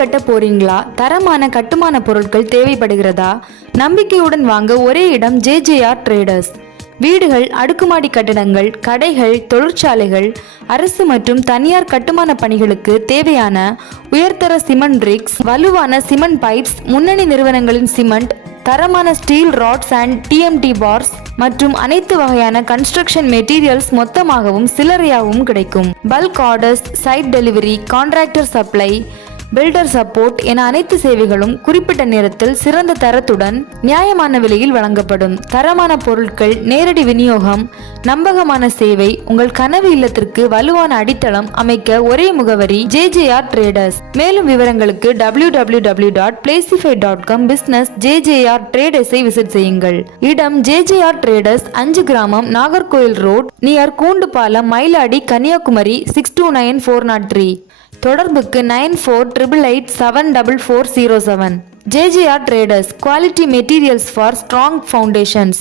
கட்ட போறீங்களா? தரமான கட்டுமான பொருட்கள் தேவைப்படுகிறதா? நம்பிக்கையுடன் வாங்க ஒரே இடம் ஜேஜேஆர் ட்ரேடர்ஸ். வீடுகள், அடுக்குமாடி கட்டடங்கள், கடைகள், தொழிற்சாலைகள், அரசு மற்றும் தனியார் கட்டுமான பணிகளுக்கு தேவையான உயர்தர சிமெண்ட் பிரிக்ஸ், வலுவான சிமெண்ட் பைப்ஸ், முன்னணி நிறுவனங்களின் சிமெண்ட், தரமான steel rods and TMT bars மற்றும் அனைத்து வகையான கன்ஸ்ட்ரக்ஷன் மெட்டீரியல்ஸ் மொத்தமாகவும் சில்லறையாகவும் கிடைக்கும். Bulk orders, site delivery, contractor supply, builder support என அனைத்து சேவைகளும் குறிப்பிட்ட நேரத்தில் சிறந்த தரத்துடன் நியாயமான விலையில் வழங்கப்படும். தரமான பொருட்கள், நேரடி விநியோகம், நம்பகமான சேவை. உங்கள் கனவு இல்லத்திற்கு வலுவான அடித்தளம் அமைக்க ஒரே முகவரி ஜேஜேஆர் ட்ரேடர்ஸ். மேலும் விவரங்களுக்கு www.placify.com business ஜேஜேஆர் ட்ரேடர்ஸை விசிட் செய்யுங்கள். இடம் ஜேஜேஆர் ட்ரேடர்ஸ், 5 கிராமம், நாகர்கோயில் ரோட், நியர் கூண்டுபாலம், மயிலாடி, கன்னியாகுமரி 629403. தொடர்புக்கு 9488874407. JJR Traders, quality materials for strong foundations.